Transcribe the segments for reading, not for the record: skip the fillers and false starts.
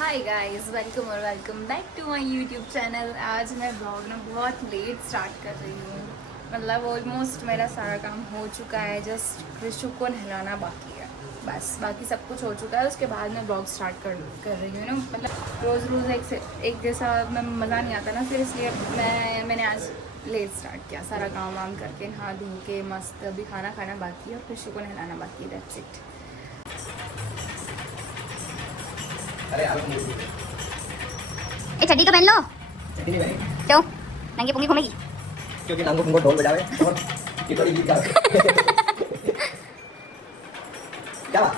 हाय guys, welcome और welcome back to my YouTube channel. आज मैं ब्लॉग ना बहुत लेट स्टार्ट कर रही हूँ। मतलब ऑलमोस्ट मेरा सारा काम हो चुका है, जस्ट कृषु को नहलाना बाकी है, बस बाकी सब कुछ हो चुका है। उसके बाद मैं ब्लॉग स्टार्ट कर रही हूँ ना। मतलब रोज़ एक जैसा मैं मज़ा नहीं आता ना, फिर इसलिए मैंने आज लेट स्टार्ट किया। सारा काम वाम करके नहा धो के मस्त अभी खाना खाना बाकी है और कृषु को नहलाना बाकी है। That's it. अरे यार ए चड्डी तो पहन लो। चड्डी नहीं भाई, क्यों? नंगी पुंगी घूमेगी? क्योंकि टांगों को ढोल बजावे और ये थोड़ी गीत गावे। क्या बात?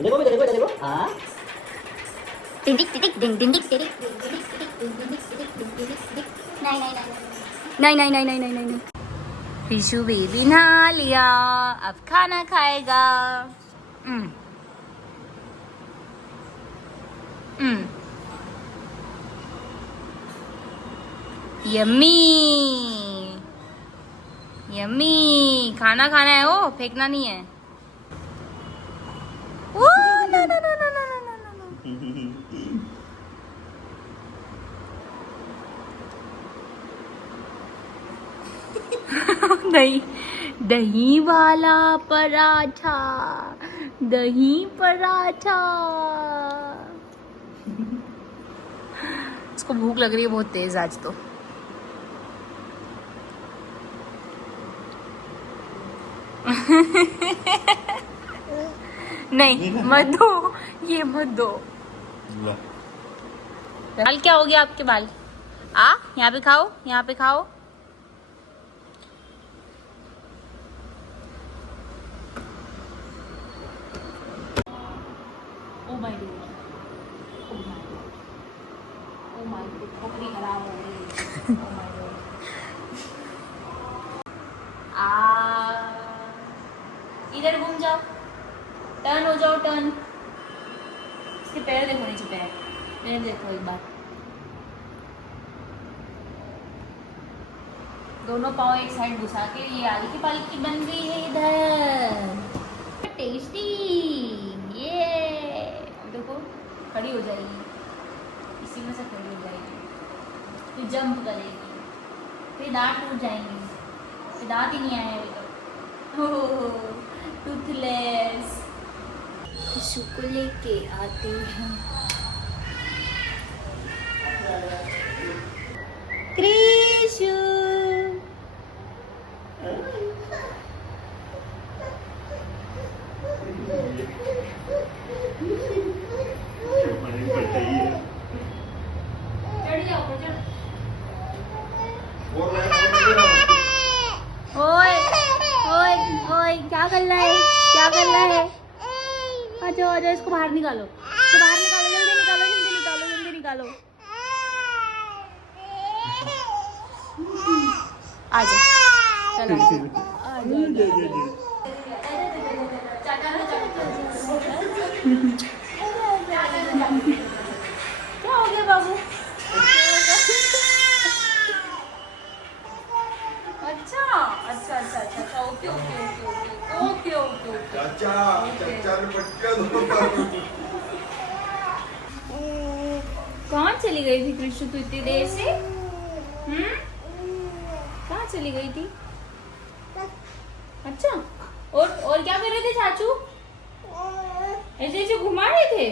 देखो हाँ टिक टिक टिक डिंग डिंग टिक टिक नहीं नहीं नहीं नहीं नहीं नहीं। ऋषु बेबी नहा लिया, अब खाना खाएगा। Yummy yummy. खाना खाना है, वो फेंकना नहीं है। Oh no no no no no no no. दही दही वाला पराठा, दही पराठा। इसको भूख लग रही है बहुत तेज आज तो। नहीं मत दो, ये मत दो। बाल क्या हो गया आपके बाल? यहाँ पे खाओ, यहाँ पे खाओ। Oh my God, oh my God, खोपड़ी खराब हो गई। Oh my God. इधर घूम जाओ, टर्न हो जाओ, टर्न। इसके पैर देखो, नीचे पैर, पैर देखो एक बार। दोनों पाँव एक साइड घुसा के ये आलू की पालकी बन गई है इधर। टेस्टी। ये देखो, खड़ी हो जाएगी, इसी में से खड़ी हो जाएगी, फिर जंप करेगी, फिर दांत टूट जाएंगे, फिर दांत ही नहीं आए अभी तक। टूथलेस। कृषु को लेके आते हैं। कृषु ओए ओए ओए, क्या कर रहा है, क्या कर रहा है? आ जाओ आ जाओ, इसको बाहर निकालो, इसको बाहर निकालो, जल्दी निकालो, जल्दी निकालो, जल्दी निकालो। आ जाओ, चलो आ जाओ। क्या हो गया बाबू? अच्छा अच्छा अच्छा अच्छा, okay okay okay okay okay okay. चाचा ने पटका कहाँ चली गई थी कृषु तू इतनी देर से? कहाँ चली गई थी? अच्छा, और क्या कर रहे थे चाचू? ऐसे ऐसे घुमा रहे थे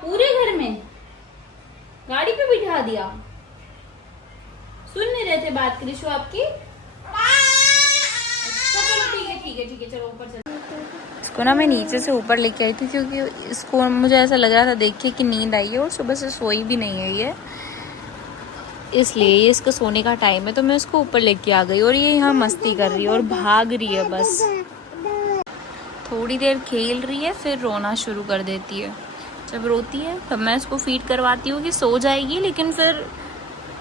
पूरे घर में, गाड़ी पे बिठा दिया। सुन नहीं रहे थे बात कृषु आपकी? अच्छा चलो ठीक है ठीक है ठीक है, चलो ऊपर चलो। इसको ना मैं नीचे से ऊपर लेके आई थी क्योंकि इसको मुझे ऐसा लग रहा था देख के कि नींद आई है और सुबह से सोई भी नहीं है ये, इसलिए ये इसका सोने का टाइम है तो मैं इसको ऊपर लेके आ गई। और ये यहाँ मस्ती कर रही है और भाग रही है बस। थोड़ी देर खेल रही है फिर रोना शुरू कर देती है। जब रोती है तब मैं इसको फीड करवाती हूँ कि सो जाएगी, लेकिन फिर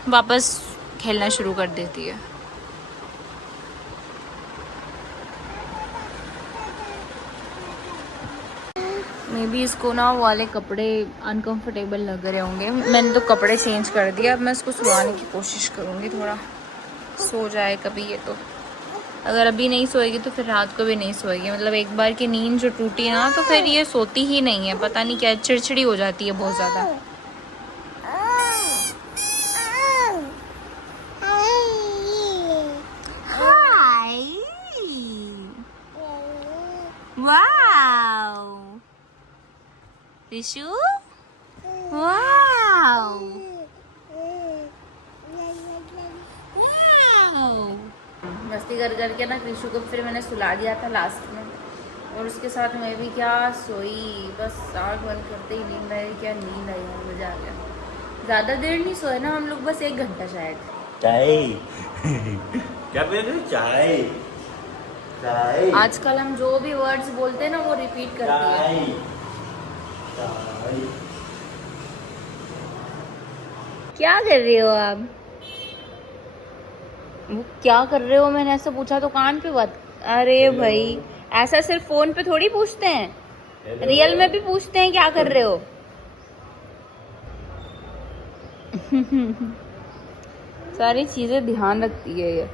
वापस खेलना शुरू कर देती है। मे बी इसको ना वाले कपड़े अनकंफर्टेबल लग रहे होंगे। मैंने तो कपड़े चेंज कर दिया, अब मैं इसको सुलाने की कोशिश करूँगी, थोड़ा सो जाए कभी ये तो। अगर अभी नहीं सोएगी तो फिर रात को भी नहीं सोएगी। मतलब एक बार की नींद जो टूटी ना तो फिर ये सोती ही नहीं है, पता नहीं क्या चिड़चिड़ी हो जाती है बहुत ज़्यादा। वाओ ऋषु, वाओ मस्ती कर करके ना ऋषु को फिर मैंने सुला दिया था लास्ट में, और उसके साथ मैं भी क्या सोई, बस आँख बंद करते ही नींद आई। क्या नींद आई है, मजा आ गया। ज़्यादा देर नहीं सोए ना हम लोग, बस 1 घंटा शायद। चाय क्या पिए थे? चाय चाय। आजकल हम जो भी वर्ड्स बोलते हैं ना वो रिपीट करती है। चाय। क्या कर रहे हो आप? वो क्या कर रहे हो मैंने ऐसा पूछा तो कान पे बात। अरे भाई ऐसा सिर्फ फोन पे थोड़ी पूछते हैं, रियल में भी पूछते हैं क्या कर रहे हो। सारी चीजें ध्यान रखती है ये।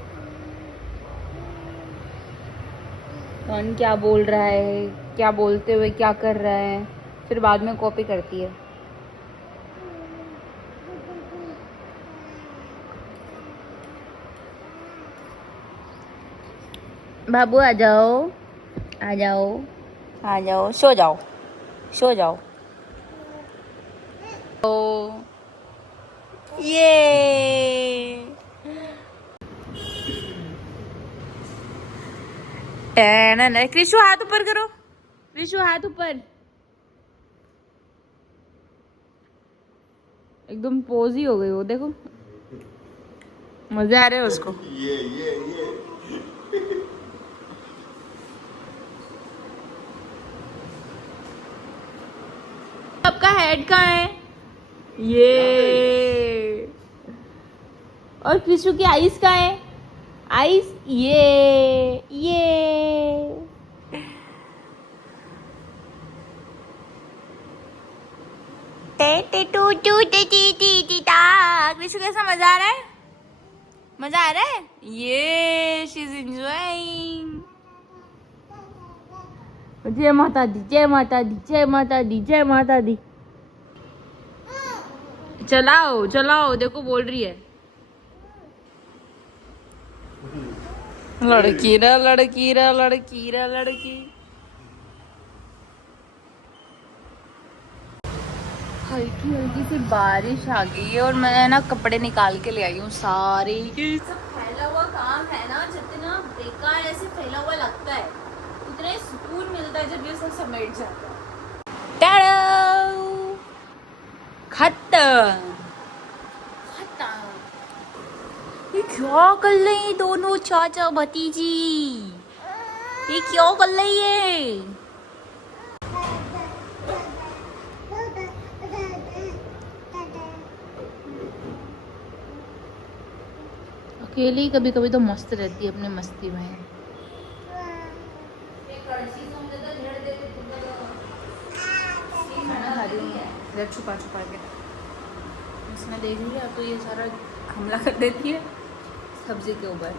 कौन क्या बोल रहा है, क्या बोलते हुए क्या कर रहा है, फिर बाद में कॉपी करती है। बाबू आ जाओ, आ जाओ, आ जाओ, सो जाओ, सो जाओ। ओ ये कृषु हाथ ऊपर करो, कृषु हाथ ऊपर। एकदम पोज ही हो गई वो, देखो मजे आ रहे हैं उसको। ये आपका हेड कहाँ है? ये और कृषु की आइस कहाँ है? आइस ये टे टे टू टू टे टी टी टी टा। कृषु कैसा मजा आ रहा है? मजा आ रहा है? ये शी इज एंजॉयिंग। जय माता दी, जय माता दी, जय माता दी, जय माता दी। चलाओ चलाओ, देखो बोल रही है लड़की रा लड़की रा लड़की रा लड़की। हल्की हल्की सी बारिश आ गई है और मैं ना कपड़े निकाल के ले आई हूँ सारे। सब फैला हुआ काम है ना, जितना बेकार ऐसे फैला हुआ लगता है उतना ही सुकून मिलता है जब ये सब समेट जाता है। खत्म खत्म। ये क्या कर रही है दोनों चाचा भतीजी? ये क्या कर रही है? अकेली कभी कभी तो मस्त रहती है अपनी मस्ती में। छुपा छुपा के इसमें देख लिया तो ये सारा हमला कर देती है सब्जी के ऊपर।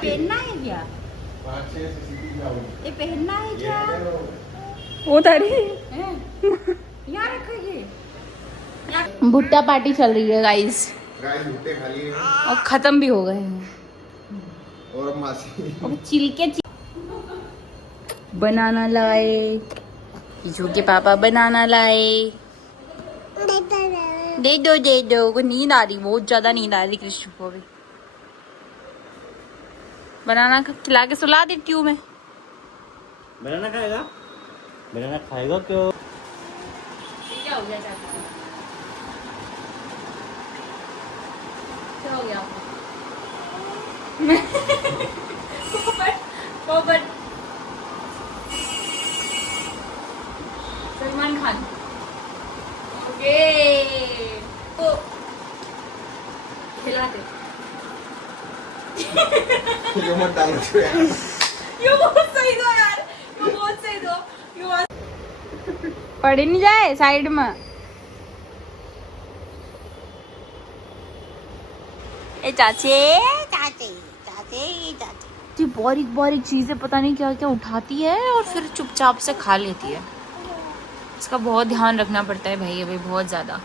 पहनना है क्या? ये पहनना है क्या? वो तारी यहाँ रखा ये। भुट्टा पार्टी चल रही है गाइस, भुट्टे खा लिए और खत्म भी हो गए हैं। और मासी और चिलके बनाना लाए, किशु के पापा बनाना लाए। दे दो दे दो। को नींद आ रही, बहुत ज्यादा नींद आ रही कृष्ण को भी। बनाना खिला के सुला देती हूँ मैं। बनाना खाएगा? बनाना खाएगा क्यों? क्या हो गया चाचा? क्या हो गया? पोपट सलमान खान। ओके तो खिलाते। ये मत डालो यार। ये बहुत सही था यार, ये बहुत पड़ नहीं जाए साइड में। ए चाचे चाचे चाचे चाचे, बारीक बारीक चीजें पता नहीं क्या क्या उठाती है और फिर चुपचाप से खा लेती है। इसका बहुत ध्यान रखना पड़ता है भाई, अभी बहुत ज्यादा।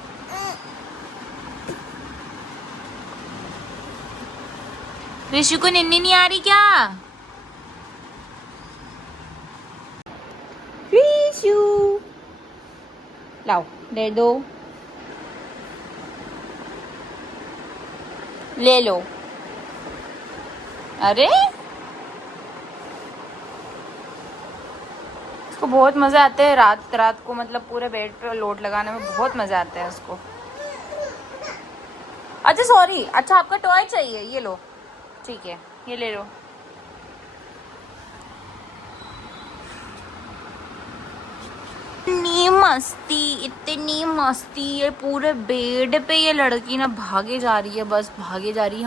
ऋषि को निन्नी नहीं आ रही क्या? ऋषु लाओ, दे दो, ले लो। अरे इसको बहुत मजे आते हैं रात रात को, मतलब पूरे बेड पे लोड लगाने में बहुत मजा आता है उसको। अच्छा सॉरी, अच्छा आपका टॉय चाहिए, ये लो, ठीक है ये ले लो। इतनी मस्ती है पूरे बेड पे। ये लड़की ना भागे जा रही है, बस भागे जा रही है।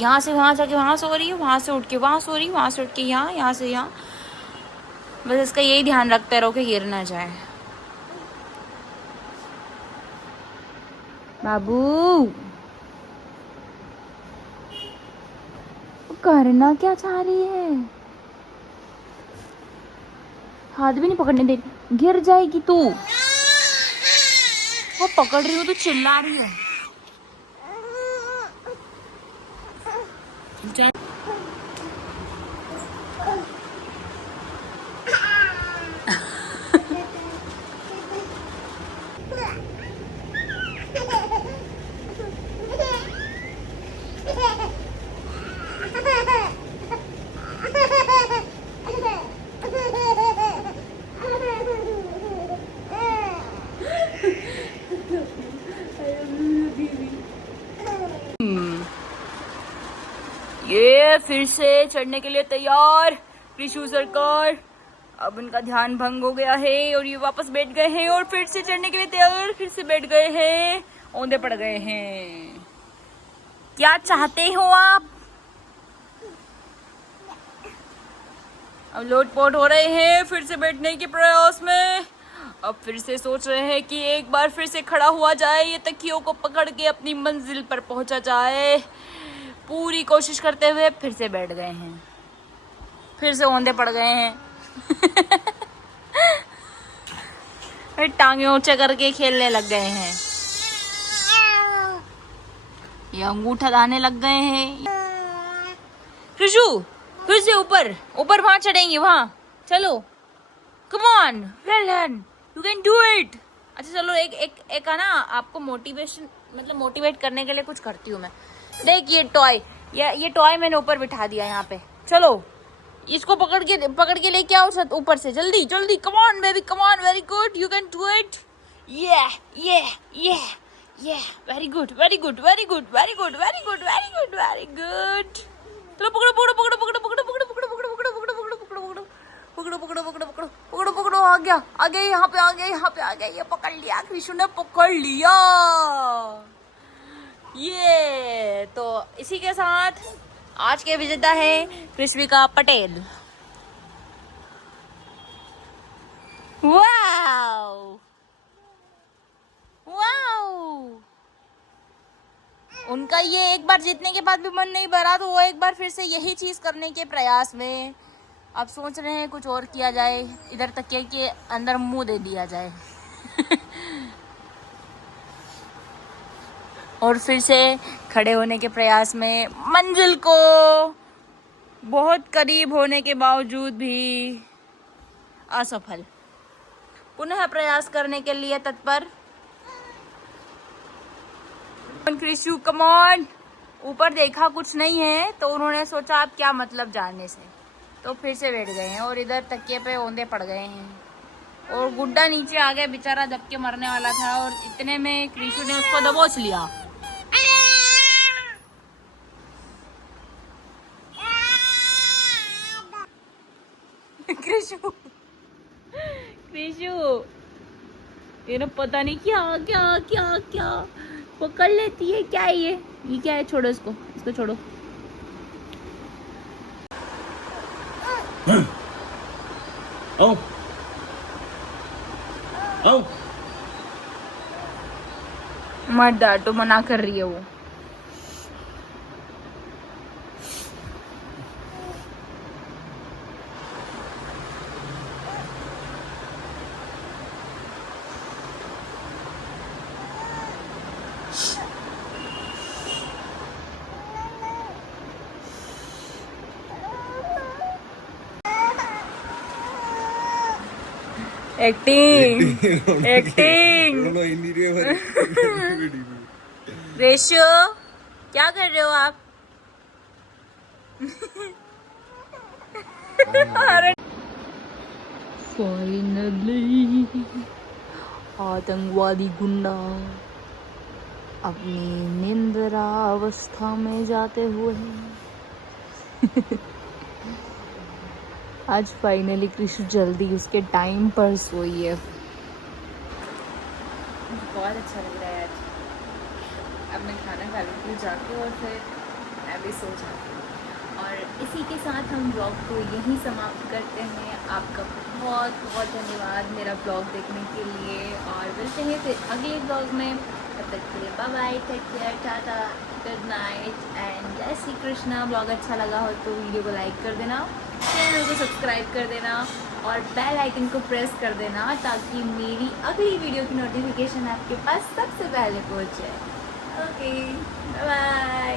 यहाँ से वहाँ जाके वहाँ सो रही है, वहाँ से उठ के वहाँ सो रही है, वहाँ से उठ के यहाँ, यहाँ से यहाँ। बस इसका यही ध्यान रखते रहो कि गिर ना जाए। बाबू करना क्या चाह रही है? हाथ भी नहीं पकड़ने दे रही, गिर जाएगी तू। वो पकड़ रही हो तो चिल्ला रही है। ये फिर से चढ़ने के लिए तैयार कृषु सरकार। अब उनका ध्यान भंग हो गया है और ये वापस बैठ गए हैं और फिर से चढ़ने के लिए तैयार, फिर से बैठ गए हैं, औंधे पड़ गए हैं। क्या चाहते हो आप? अब लोटपोट हो रहे हैं फिर से बैठने के प्रयास में। अब फिर से सोच रहे हैं कि एक बार फिर से खड़ा हुआ जाए, ये तकियों को पकड़ के अपनी मंजिल पर पहुंचा जाए। पूरी कोशिश करते हुए फिर से बैठ गए हैं, फिर से औंधे पड़ गए हैं। फिर टांगे ऊंचे करके खेलने लग गए हैं, ये अंगूठा दाने लग गए हैं। कृषु फिर से ऊपर ऊपर, वहां चढ़ेंगे, वहां चलो, come on, well done, you can do it. अच्छा चलो एक एक एक है ना, आपको मोटिवेशन मतलब मोटिवेट करने के लिए कुछ करती हूँ मैं। देख ये टॉय, ये टॉय मैंने ऊपर बिठा दिया यहाँ पे, चलो इसको पकड़ के लेके आओ ऊपर से, जल्दी जल्दी, come on baby, come on, very good, you can do it, ये very good very good very good very good very good very good very good. चलो पकड़ो पकड़ो पकड़ो पकड़ो पकड़ो पकड़ो पकड़ो पकड़ो पकड़ो पकड़ो पकड़ो पकड़ो पकड़ो पकड़ो पकड़ो पकड़ो पकड़ो पकड़ो, आ गया यहाँ पे, आ गया यहाँ पे, आ गया, ये पकड़ लिया, कृष्ण ने पकड़ लिया। ये तो इसी के साथ आज के विजेता है कृष्विका पटेल। वाओ वाओ, उनका ये एक बार जीतने के बाद भी मन नहीं भरा, तो वो एक बार फिर से यही चीज करने के प्रयास में अब सोच रहे हैं कुछ और किया जाए, इधर तकिए के अंदर मुंह दे दिया जाए। और फिर से खड़े होने के प्रयास में, मंजिल को बहुत करीब होने के बावजूद भी असफल। पुनः प्रयास करने के लिए तत्पर। कृषु कम ऑन, ऊपर देखा कुछ नहीं है तो उन्होंने सोचा अब क्या मतलब जाने से, तो फिर से बैठ गए हैं और इधर तकिए पे औंधे पड़ गए हैं। और गुड्डा नीचे आ गया, बेचारा दब के मरने वाला था, और इतने में कृषु ने उसको दबोच लिया। कृषु ये ना पता नहीं क्या क्या क्या क्या पकड़ लेती है, क्या है ये क्या है? छोड़ो इसको छोड़ो। Oh आओ मत डांटो, मना कर रही है वो। Acting acting. रेशो क्या कर रहे हो आप? फाइनली आतंकवादी गुंडा अपनी निंद्रावस्था में जाते हुए आज फाइनली कृषु जल्दी उसके टाइम पर सोई है। बहुत अच्छा लग रहा है आज। अब मैं खाना खा लेती हूँ जाके और फिर मैं भी सो जाती हूँ। और इसी के साथ हम ब्लॉग को यहीं समाप्त करते हैं। आपका बहुत बहुत धन्यवाद मेरा ब्लॉग देखने के लिए, और मिलते हैं फिर अगले ब्लॉग में। तब तक के लिए bye bye, take care, tata, good night and जय श्री कृष्णा। ब्लॉग अच्छा लगा हो तो वीडियो को लाइक कर देना, चैनल को सब्सक्राइब कर देना और बेल आइकन को प्रेस कर देना ताकि मेरी अगली वीडियो की नोटिफिकेशन आपके पास सबसे पहले पहुंच जाए। Okay, bye bye.